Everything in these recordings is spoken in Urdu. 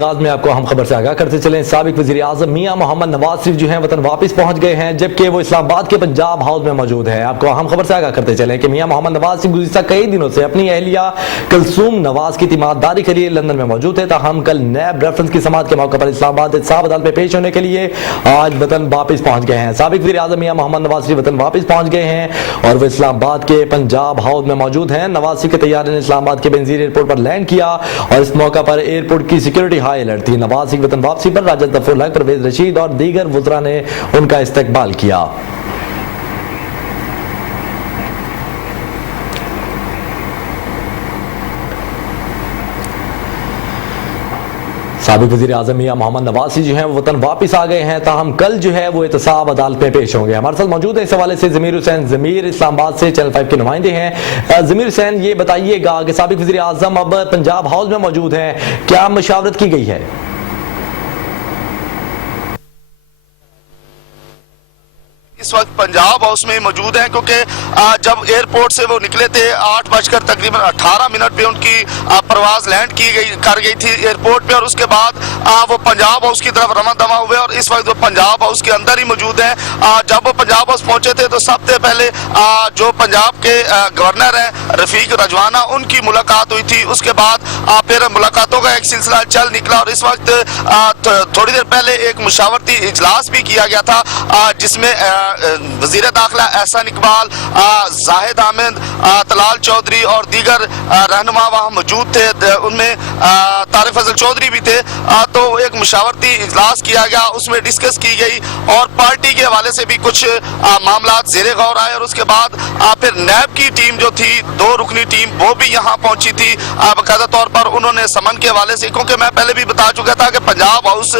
میں آپ کو ہم خبر سے آگاہ کرتے چلیں۔ سابق وزیر اعظم میاں محمد نواز شریف جو ہیں وطن واپس پہنچ گئے ہیں، جبکہ وہ اسلام آباد کے پنجاب ہاؤس میں موجود ہیں۔ آپ کو ہم خبر سے آگاہ کرتے چلیں کہ میاں محمد نواز شریف گزشتہ کئی دنوں سے اپنی اہلیہ کلثوم نواز کی تیمارداری کے لیے لندن میں موجود ہے، تاہم کل نیب ریفرنس کی سماعت کے موقع پر اسلام آباد احتساب عدالت میں پیش ہونے کے لیے آج وطن واپس پہنچ گئے ہیں۔ سابق وزیر اعظم میاں محمد نواز شریف وطن واپس پہنچ گئے ہیں اور وہ اسلام آباد کے پنجاب ہاؤس میں موجود ہیں۔ نواز شریف کے طیارے نے اسلام آباد کے بنزیر ایئرپورٹ پر لینڈ کیا اور اس موقع پر ایئرپورٹ کی سیکورٹی ہائی الرٹ تھی۔ نواز وطن واپسی پر راجہ ظفر الحق، پرویز رشید اور دیگر وزراء نے ان کا استقبال کیا۔ سابق وزیر اعظم میاں محمد نواز شریف جو ہیں وہ وطن واپس آ گئے ہیں، تاہم کل جو ہے وہ احتساب عدالت میں پیش ہوں گے۔ ہمارے ساتھ موجود ہے اس حوالے سے ضمیر حسین، ضمیر اسلام آباد سے چینل 5 کے نمائندے ہیں۔ ضمیر حسین، یہ بتائیے گا کہ سابق وزیر اعظم اب پنجاب ہاؤس میں موجود ہیں، کیا مشاورت کی گئی ہے؟ اس وقت پنجاب ہاؤس میں موجود ہیں، کیونکہ جب ایئرپورٹ سے وہ نکلے تھے 8 تقریباً 18 پہ ان کی پرواز لینڈ کر گئی تھی ایئرپورٹ پہ، اور اس کے بعد وہ پنجاب ہاؤس کی طرف رواں دواں ہوئے اور اس وقت وہ پنجاب ہاؤس کے اندر ہی موجود ہیں۔ جب وہ پنجاب ہاؤس پہنچے تھے تو سب سے پہلے جو پنجاب کے گورنر ہیں رفیق رجوانہ، ان کی ملاقات ہوئی تھی۔ اس کے بعد پھر ملاقاتوں کا ایک سلسلہ چل نکلا اور اس وقت تھوڑی دیر پہلے ایک مشاورتی اجلاس بھی کیا گیا تھا، جس میں وزیر داخلہ احسن اقبال، زاہد حامد، طلال چودھری اور دیگر رہنما وہاں موجود تھے، ان میں طارق فضل چودھری بھی تھے۔ تو ایک مشاورتی اجلاس کیا گیا، اس میں ڈسکس کی گئی اور پارٹی کے حوالے سے بھی کچھ معاملات زیر غور آئے، اور اس کے بعد پھر نیب کی ٹیم جو تھی 2 رکنی ٹیم وہ بھی یہاں پہنچی تھی۔ باقاعدہ طور پر انہوں نے سمن کے حوالے سے، کیونکہ میں پہلے بھی بتا چکا تھا کہ پنجاب ہاؤس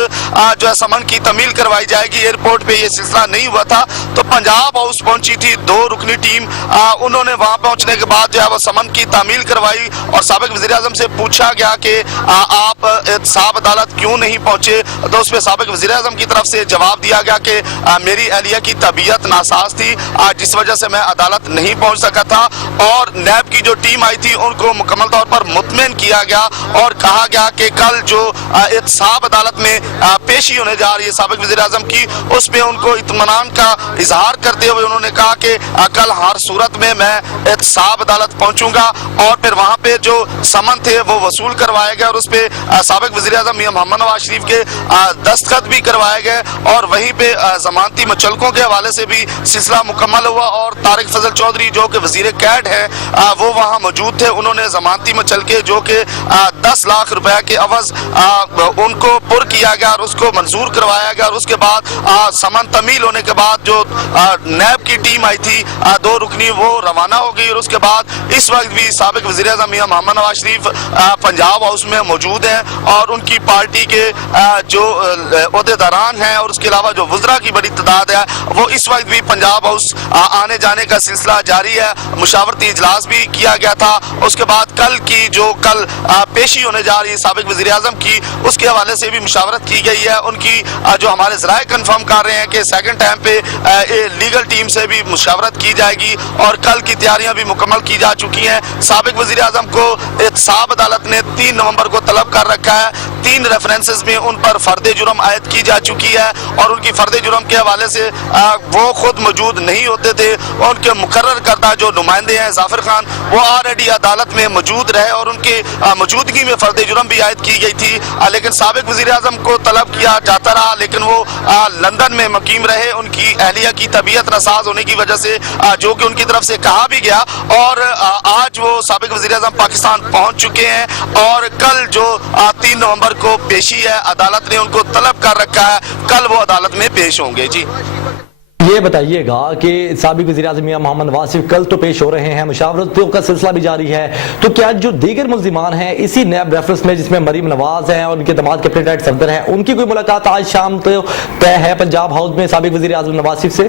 جو ہے سمن کی تمیل کروائی جائے گی، ایئرپورٹ پہ یہ سلسلہ نہیں ہوا تھا، تو پنجاب ہاؤس پہنچی تھی 2 رکنی ٹیم۔ انہوں نے وہاں پہنچنے کے بعد جو ہے وہ سمن کی تعمیل کروائی اور سابق وزیر اعظم سے پوچھا گیا کہ آپ احتساب عدالت کیوں نہیں پہنچے، تو اس پہ سابق وزیر اعظم کی طرف سے جواب دیا گیا کہ میری اہلیہ کی طبیعت ناساز تھی، جس وجہ سے میں عدالت نہیں پہنچ سکا تھا، اور نیب کی جو ٹیم آئی تھی ان کو مکمل طور پر مطمئن کیا گیا اور کہا گیا کہ کل جو احتساب عدالت میں پیشی ہونے جا رہی ہے سابق وزیر اعظم کی، اس میں ان کو اطمینان کا اظہار کرتے ہوئے انہوں نے کہا کہ کل ہر صورت میں احتساب عدالت پہنچوں گا، اور پھر وہاں پہ جو سمن تھے وہ وصول کروائے گئے اور اس پہ سابق وزیر اعظم میاں محمد نواز شریف کے دستخط بھی کروائے گئے، اور وہیں پہ ضمانتی مچلکوں کے حوالے سے بھی سلسلہ مکمل ہوا، اور طارق فضل چودھری جو کہ وزیر کیڈ ہے وہ وہاں موجود تھے۔ انہوں نے ضمانتی مچلکے جو کہ 10 لاکھ روپے کے عوض ان کو پر کیا گیا اور اس کو منظور کروایا گیا، اور اس کے بعد سمن تمیل ہونے کے بعد جو نیب کی ٹیم آئی تھی 2 رکنی وہ روانہ ہو گئی، اور اس کے بعد اس وقت بھی سابق وزیر اعظم میاں محمد نواز شریف پنجاب ہاؤس میں موجود ہیں، اور ان کی پارٹی کے جو عہدیداران ہیں اور اس کے علاوہ جو وزراء کی بڑی تعداد ہے وہ اس وقت بھی پنجاب ہاؤس آنے جانے کا سلسلہ جاری ہے۔ مشاورتی اجلاس بھی کیا گیا تھا، اس کے بعد کل پیشی ہونے جا رہی ہے سابق وزیر اعظم کی، اس کے حوالے سے بھی مشاورت کی گئی ہے۔ ان کی جو ہمارے ذرائع کنفرم کر رہے ہیں کہ سیکنڈ ٹائم پہ لیگل ٹیم سے بھی مشاورت کی جائے گی اور کل کی تیاریاں بھی مکمل کی جا چکی ہیں۔ سابق وزیر اعظم کو احتساب عدالت نے 3 نومبر کو طلب کر رکھا ہے، 3 ریفرنسز میں ان پر فرد جرم عائد کی جا چکی ہے، اور ان کی فرد جرم کے حوالے سے وہ خود موجود نہیں ہوتے تھے، ان کے مقرر کردہ جو نمائندے ہیں ظافر خان وہ آلریڈی عدالت میں موجود رہے اور ان کی موجودگی میں فرد جرم بھی عائد کی گئی تھی، لیکن سابق وزیر اعظم کو طلب کیا جاتا رہا، لیکن وہ لندن میں مقیم رہے۔ ان کی اہلیہ کی طبیعت ناساز ہونے کی وجہ سے جو کہ ان کی طرف سے کہا بھی گیا، اور آج وہ سابق وزیر اعظم پاکستان پہنچ چکے ہیں، اور کل جو 3 نومبر کو پیشی ہے عدالت نے ان کو طلب کر رکھا ہے، کل وہ عدالت میں پیش ہوں گے۔ جی یہ بتائیے گا کہ سابق وزیر اعظم میاں محمد نواز شریف کل تو پیش ہو رہے ہیں، مشاورتوں کا سلسلہ بھی جاری ہے، تو کیا جو دیگر ملزمان ہیں اسی نیب ریفرنس میں جس میں مریم نواز ہیں اور ان کے داماد کیپٹن ٹائٹ صفدر ہیں، ان کی کوئی ملاقات آج شام تو طے ہے پنجاب ہاؤس میں سابق وزیر اعظم نواز شریف سے؟